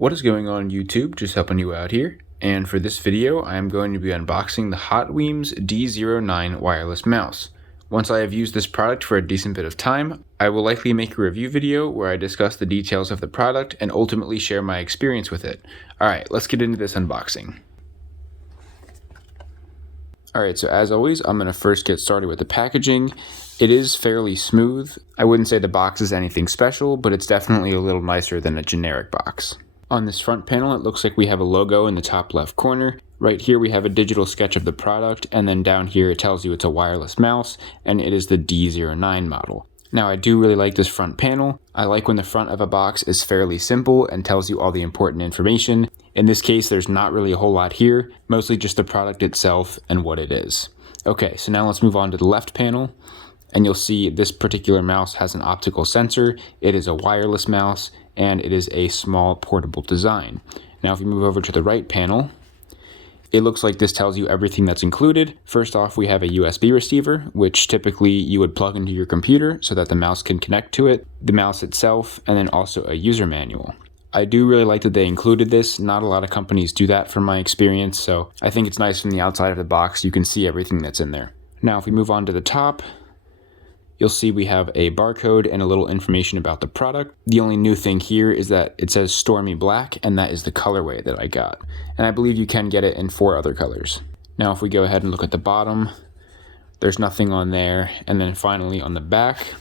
What is going on YouTube? Just helping you out here. And for this video, I am going to be unboxing the Hotweems D-09 wireless mouse. Once I have used this product for a decent bit of time, I will likely make a review video where I discuss the details of the product and ultimately share my experience with it. Alright, let's get into this unboxing. Alright, so as always, I'm going to first get started with the packaging. It is fairly smooth. I wouldn't say the box is anything special, but it's definitely a little nicer than a generic box. On this front panel, it looks like we have a logo in the top left corner. Right here we have a digital sketch of the product, and then down here it tells you it's a wireless mouse, and it is the D-09 model. Now I do really like this front panel. I like when the front of a box is fairly simple and tells you all the important information. In this case, there's not really a whole lot here, mostly just the product itself and what it is. Okay, so now let's move on to the left panel. And you'll see this particular mouse has an optical sensor. It is a wireless mouse, and it is a small portable design. Now if you move over to the right panel, it looks like this tells you everything that's included. First off, we have a USB receiver, which typically you would plug into your computer so that the mouse can connect to it, the mouse itself, and then also a user manual. I do really like that they included this. Not a lot of companies do that from my experience, so I think it's nice from the outside of the box. You can see everything that's in there. Now if we move on to the top, you'll see we have a barcode and a little information about the product. The only new thing here is that it says Stormy Black, and that is the colorway that I got. And I believe you can get it in 4 other colors. Now if we go ahead and look at the bottom, there's nothing on there. And then finally on the back,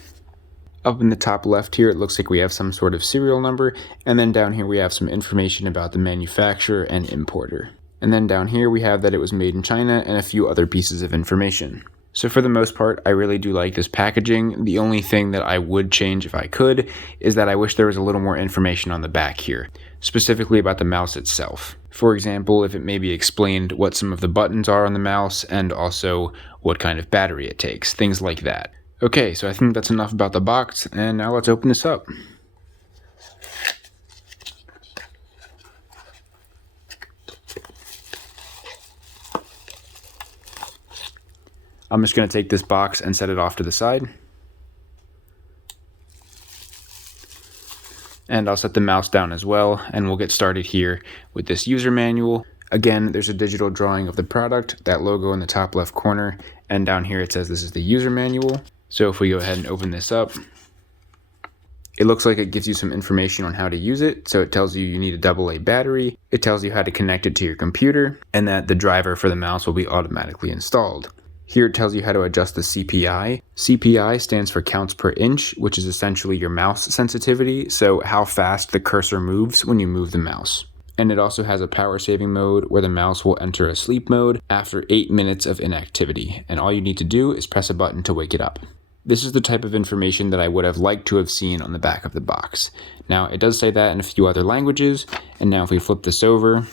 up in the top left here, it looks like we have some sort of serial number. And then down here we have some information about the manufacturer and importer. And then down here we have that it was made in China and a few other pieces of information. So for the most part, I really do like this packaging. The only thing that I would change if I could is that I wish there was a little more information on the back here, specifically about the mouse itself. For example, if it maybe explained what some of the buttons are on the mouse and also what kind of battery it takes, things like that. Okay, so I think that's enough about the box, and now let's open this up. I'm just going to take this box and set it off to the side. And I'll set the mouse down as well, and we'll get started here with this user manual. Again, there's a digital drawing of the product, that logo in the top left corner, and down here it says this is the user manual. So if we go ahead and open this up, it looks like it gives you some information on how to use it. So it tells you you need a AA battery, it tells you how to connect it to your computer, and that the driver for the mouse will be automatically installed. Here it tells you how to adjust the CPI. CPI stands for counts per inch, which is essentially your mouse sensitivity, so how fast the cursor moves when you move the mouse. And it also has a power saving mode where the mouse will enter a sleep mode after 8 minutes of inactivity, and all you need to do is press a button to wake it up. This is the type of information that I would have liked to have seen on the back of the box. Now it does say that in a few other languages, and now if we flip this over,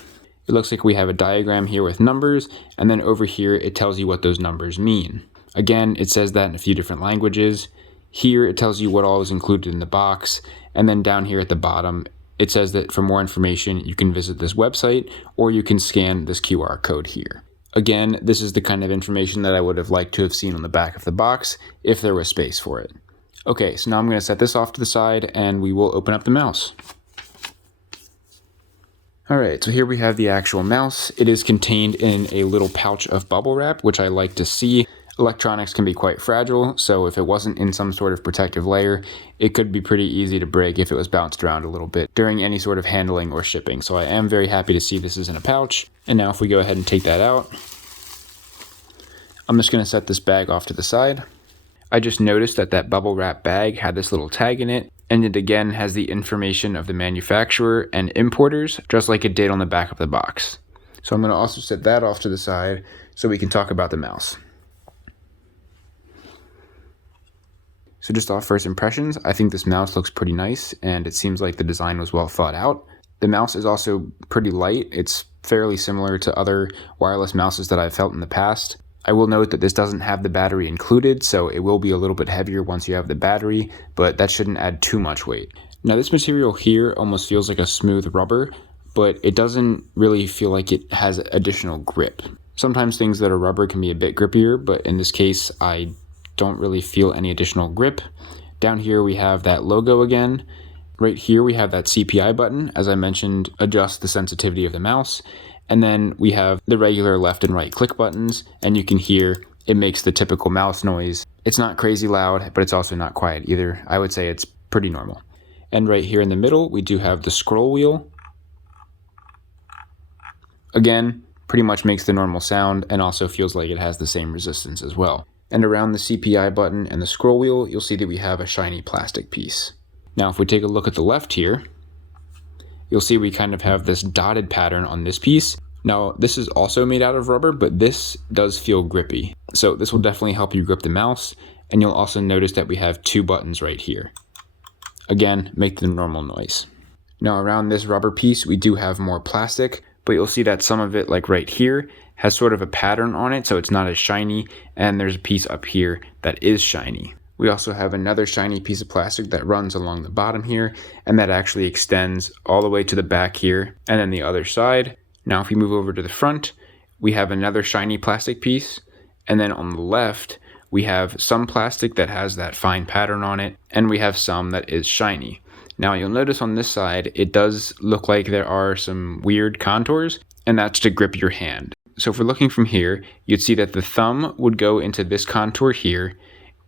it looks like we have a diagram here with numbers, and then over here it tells you what those numbers mean. Again, it says that in a few different languages. Here it tells you what all is included in the box, and then down here at the bottom it says that for more information you can visit this website or you can scan this QR code here. Again, this is the kind of information that I would have liked to have seen on the back of the box if there was space for it. Okay, so now I'm going to set this off to the side and we will open up the mouse. Alright, so here we have the actual mouse. It is contained in a little pouch of bubble wrap, which I like to see. Electronics can be quite fragile, so if it wasn't in some sort of protective layer, it could be pretty easy to break if it was bounced around a little bit during any sort of handling or shipping. So I am very happy to see this is in a pouch. And now if we go ahead and take that out, I'm just going to set this bag off to the side. I just noticed that that bubble wrap bag had this little tag in it, and it again has the information of the manufacturer and importers, just like it did on the back of the box. So I'm going to also set that off to the side so we can talk about the mouse. So just off first impressions, I think this mouse looks pretty nice, and it seems like the design was well thought out. The mouse is also pretty light. It's fairly similar to other wireless mouses that I've felt in the past. I will note that this doesn't have the battery included, so it will be a little bit heavier once you have the battery, but that shouldn't add too much weight. Now this material here almost feels like a smooth rubber, but it doesn't really feel like it has additional grip. Sometimes things that are rubber can be a bit grippier, but in this case I don't really feel any additional grip. Down here we have that logo again, Right here we have that CPI button, as I mentioned, adjust the sensitivity of the mouse. And then we have the regular left and right click buttons, and you can hear it makes the typical mouse noise. It's not crazy loud, but it's also not quiet either. I would say it's pretty normal. And right here in the middle, we do have the scroll wheel. Again, pretty much makes the normal sound and also feels like it has the same resistance as well. And around the CPI button and the scroll wheel, you'll see that we have a shiny plastic piece. Now, if we take a look at the left here, you'll see we kind of have this dotted pattern on this piece. Now, this is also made out of rubber, but this does feel grippy. So this will definitely help you grip the mouse. And you'll also notice that we have 2 buttons right here. Again, make the normal noise. Now, around this rubber piece, we do have more plastic, but you'll see that some of it, like right here, has sort of a pattern on it, so it's not as shiny. And there's a piece up here that is shiny. We also have another shiny piece of plastic that runs along the bottom here, and that actually extends all the way to the back here, and then the other side. Now, if we move over to the front, we have another shiny plastic piece, and then on the left, we have some plastic that has that fine pattern on it, and we have some that is shiny. Now, you'll notice on this side, it does look like there are some weird contours, and that's to grip your hand. So if we're looking from here, you'd see that the thumb would go into this contour here,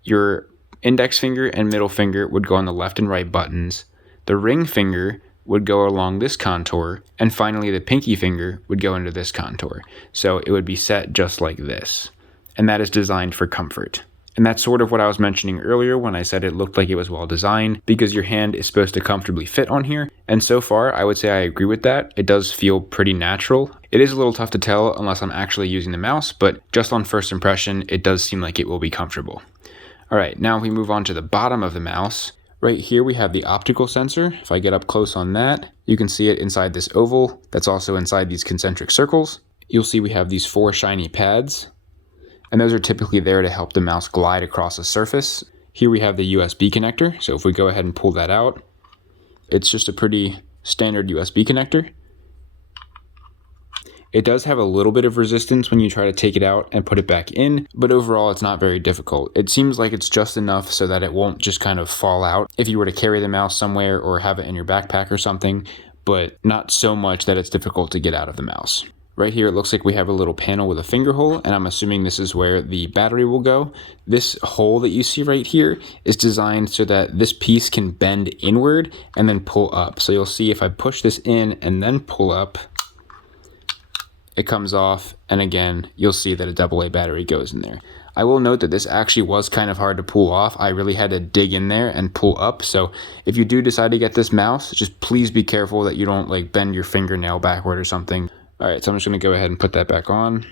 your index finger and middle finger would go on the left and right buttons. The ring finger would go along this contour. And finally, the pinky finger would go into this contour. So it would be set just like this. And that is designed for comfort. And that's sort of what I was mentioning earlier when I said it looked like it was well designed, because your hand is supposed to comfortably fit on here. And so far, I would say I agree with that. It does feel pretty natural. It is a little tough to tell unless I'm actually using the mouse, but just on first impression, it does seem like it will be comfortable. All right, now we move on to the bottom of the mouse. Right here we have the optical sensor. If I get up close on that, you can see it inside this oval that's also inside these concentric circles. You'll see we have these 4 shiny pads, and those are typically there to help the mouse glide across a surface. Here we have the USB connector, so if we go ahead and pull that out, it's just a pretty standard USB connector. It does have a little bit of resistance when you try to take it out and put it back in, but overall it's not very difficult. It seems like it's just enough so that it won't just kind of fall out if you were to carry the mouse somewhere or have it in your backpack or something, but not so much that it's difficult to get out of the mouse. Right here it looks like we have a little panel with a finger hole, and I'm assuming this is where the battery will go. This hole that you see right here is designed so that this piece can bend inward and then pull up. So you'll see if I push this in and then pull up, it comes off, and again, you'll see that a AA battery goes in there. I will note that this actually was kind of hard to pull off. I really had to dig in there and pull up. So if you do decide to get this mouse, just please be careful that you don't like bend your fingernail backward or something. All right, so I'm just gonna go ahead and put that back on.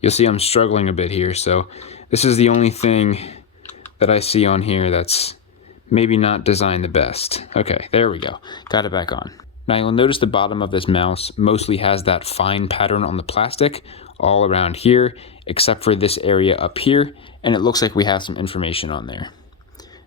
You'll see I'm struggling a bit here. So this is the only thing that I see on here that's maybe not designed the best. Okay, there we go. Got it back on. Now you'll notice the bottom of this mouse mostly has that fine pattern on the plastic all around here, except for this area up here, and it looks like we have some information on there.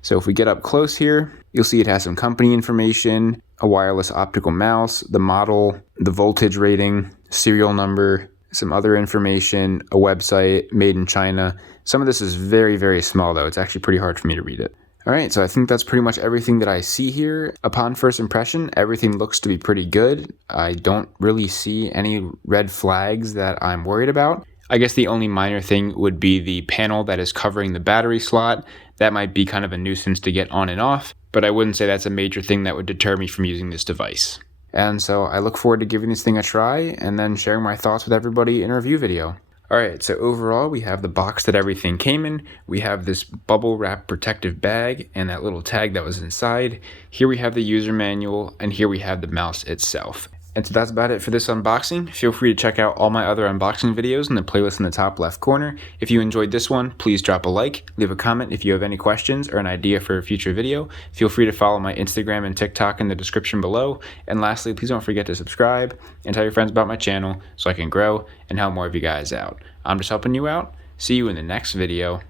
So if we get up close here, you'll see it has some company information, a wireless optical mouse, the model, the voltage rating, serial number, some other information, a website, made in China. Some of this is very, very small though. It's actually pretty hard for me to read it. All right, so I think that's pretty much everything that I see here. Upon first impression, everything looks to be pretty good. I don't really see any red flags that I'm worried about. I guess the only minor thing would be the panel that is covering the battery slot. That might be kind of a nuisance to get on and off, but I wouldn't say that's a major thing that would deter me from using this device. And so I look forward to giving this thing a try and then sharing my thoughts with everybody in a review video. Alright, so overall we have the box that everything came in, we have this bubble wrap protective bag and that little tag that was inside, here we have the user manual, and here we have the mouse itself. And so that's about it for this unboxing. Feel free to check out all my other unboxing videos in the playlist in the top left corner. If you enjoyed this one, please drop a like, leave a comment if you have any questions or an idea for a future video. Feel free to follow my Instagram and TikTok in the description below. And lastly, please don't forget to subscribe and tell your friends about my channel so I can grow and help more of you guys out. I'm just helping you out. See you in the next video.